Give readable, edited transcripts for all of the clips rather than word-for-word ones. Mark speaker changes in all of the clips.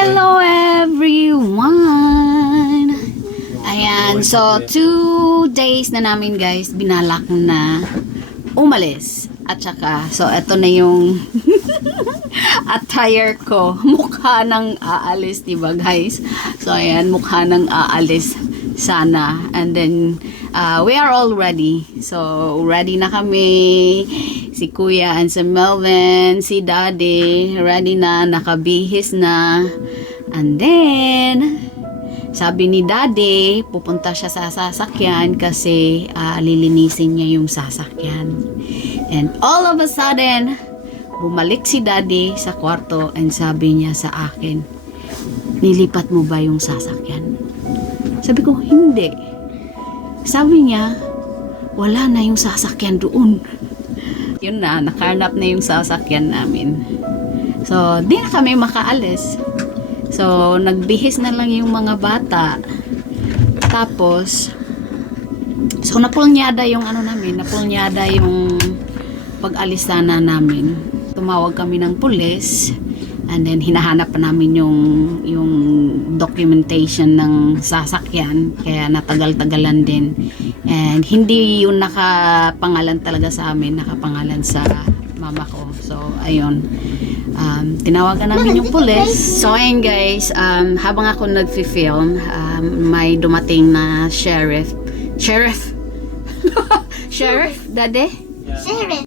Speaker 1: Hello everyone! Ayan, so 2 days na namin guys, binalak na umalis. At saka, so eto na yung attire ko. Mukha ng aalis, diba guys? So ayan, mukha ng aalis sana. And then, we are all ready. So, ready na kami. Si Kuya and si Melvin, si Daddy, ready na, nakabihis na. And then, sabi ni Daddy, pupunta siya sa sasakyan kasi lilinisin niya yung sasakyan. And all of a sudden, bumalik si Daddy sa kwarto and sabi niya sa akin, nilipat mo ba yung sasakyan? Sabi ko, hindi. Sabi niya, wala na yung sasakyan doon. Yun na, nakarnap na yung sasakyan namin. So, di na kami makaalis. So, nagbihis na lang yung mga bata. Tapos, so napulnyada yung ano namin, napulnyada yung pag-alis sana namin. Tumawag kami ng pulis. And then, hinahanap pa namin yung documentation ng sasakyan. Kaya natagal-tagalan din. And hindi yun nakapangalan talaga sa amin. Nakapangalan sa mama ko. So, ayun. Tinawagan namin yung pulis. So, ayun guys. Habang ako nag-film, may dumating na sheriff. Sheriff? Sheriff? Daddy?
Speaker 2: Yeah.
Speaker 3: Sheriff.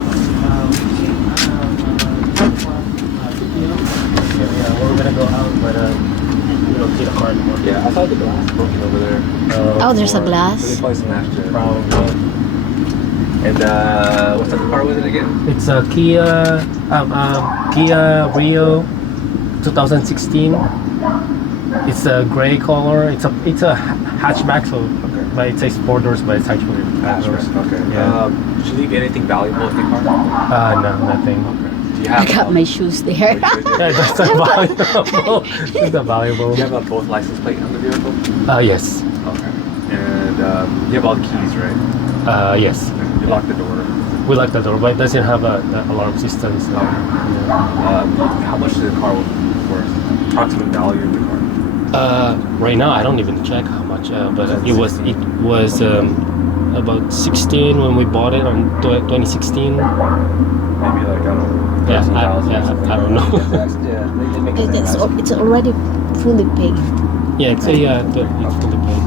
Speaker 2: We're gonna go out, but we don't see the car anymore.
Speaker 4: Yeah, I saw the glass broken over there.
Speaker 1: Oh, there's a
Speaker 4: So they
Speaker 1: glass?
Speaker 4: probably smashed it.
Speaker 2: Probably.
Speaker 4: And what type of car was it again?
Speaker 2: It's a Kia Rio 2016. It's a gray color. It's a hatchback, so
Speaker 4: Okay.
Speaker 2: but it says 4 doors, but it's actually 5 doors.
Speaker 4: Okay.
Speaker 2: Yeah.
Speaker 4: Did you leave anything valuable in the car?
Speaker 2: No, nothing.
Speaker 4: Okay. Do you
Speaker 1: I
Speaker 4: have?
Speaker 1: got my shoes there.
Speaker 2: Yeah, that's not valuable. It's not valuable.
Speaker 4: Do you have both license plate on the vehicle?
Speaker 2: Yes.
Speaker 4: Okay. And you have all the keys, right?
Speaker 2: Yes.
Speaker 4: You locked the door.
Speaker 2: We like the door, but it doesn't have the alarm system. So, yeah.
Speaker 4: How much is the car worth? Approximate value of the car?
Speaker 2: Right now I don't even check how much, but it was about 16 when we bought it on 2016.
Speaker 4: Maybe like I don't know.
Speaker 2: Yeah,
Speaker 4: 13,000 or something.
Speaker 2: I don't know.
Speaker 4: Yeah, they make it
Speaker 1: It's already fully paid.
Speaker 2: Yeah, it's fully paid.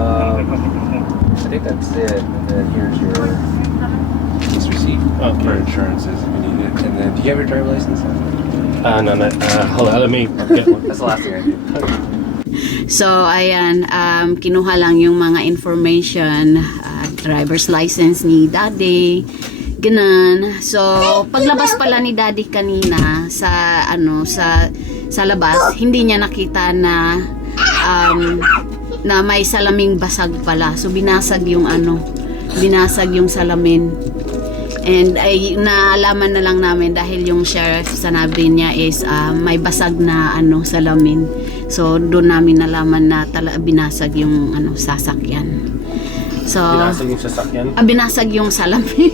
Speaker 4: I think that's it. And then here's your lease receipt
Speaker 2: Okay.
Speaker 4: for insurances if you need it. And then, do you have your driver's license?
Speaker 2: No, hold on, let me get one.
Speaker 4: That's the last thing I did.
Speaker 1: So, ayan, kinuha lang yung mga information, driver's license ni Daddy, ganun. So, paglabas pala ni Daddy kanina sa, sa labas, hindi niya nakita na, na may salaming basag pala. So, binasag yung salamin. And ay naalaman na lang namin dahil yung sheriff sanabi niya is may basag na salamin. So doon namin nalaman na binasag yung sasakyan. So
Speaker 2: Binasag yung sasakyan?
Speaker 1: binasag yung salamin.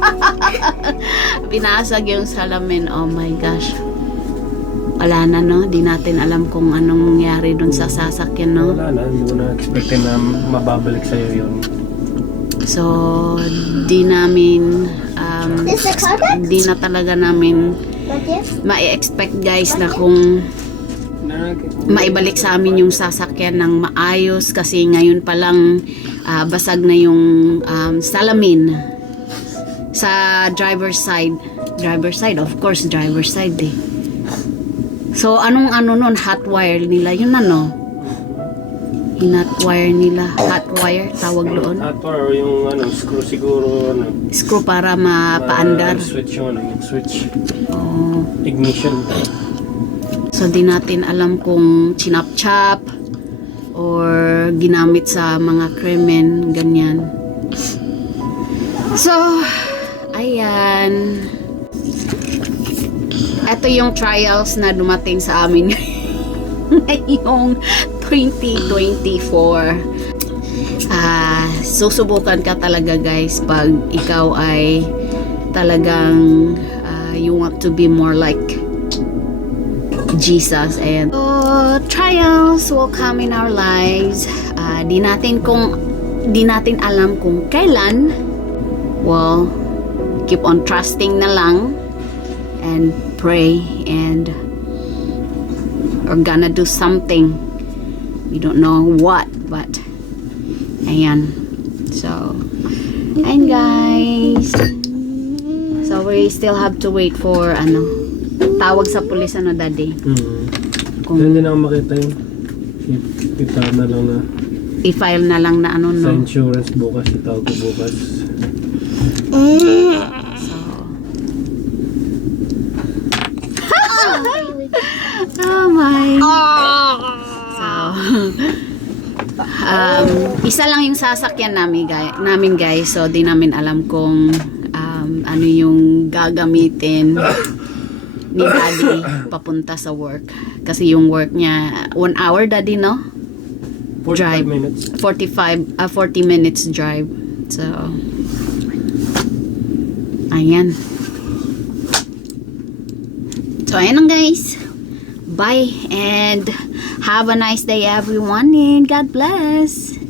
Speaker 1: Binasag yung salamin. Oh my gosh. Wala na no, di natin alam kung anong nangyari doon sa sasakyan no.
Speaker 2: Wala na, hindi ko na expect na mababalik sa'yo yun.
Speaker 1: So di namin
Speaker 3: Is the car back?
Speaker 1: di na talaga namin
Speaker 3: Right there?
Speaker 1: ma-expect guys na kung maibalik sa amin yung sasakyan ng maayos kasi ngayon pa lang basag na yung salamin sa driver's side. Driver's side, of course, driver's side eh. So, anong nun, hot wire nila, yun hinot wire nila, hot wire, tawag doon.
Speaker 2: Hot wire, yung screw siguro,
Speaker 1: Screw para mapaandar.
Speaker 2: switch yun, yung switch.
Speaker 1: Oh.
Speaker 2: Ignition.
Speaker 1: So, di natin alam kung chinap-chap or ginamit sa mga krimen, ganyan. So, ayan. Ito yung trials na dumating sa amin ngayong 2024. Susubukan ka talaga guys pag ikaw ay talagang you want to be more like Jesus. And trials will come in our lives. Di natin alam kung kailan. Well, keep on trusting na lang and pray, and we're gonna do something. We don't know what, but ayan. So, and guys, so we still have to wait for tawag sa pulis, daddy. Kung
Speaker 2: Hindi na ako makita yun. Itaw na lang na
Speaker 1: i-file na lang na
Speaker 2: sa insurance bukas. Itaw ko bukas.
Speaker 1: Oh my. So, isa lang yung sasakyan namin guys. So, di namin alam kung ano yung gagamitin ni daddy papunta sa work. Kasi yung work niya, 1 hour daddy, no?
Speaker 2: 45
Speaker 1: Drive.
Speaker 2: minutes.
Speaker 1: 40 minutes drive. So, ayan. So, ayan lang guys. Bye and have a nice day everyone, and God bless.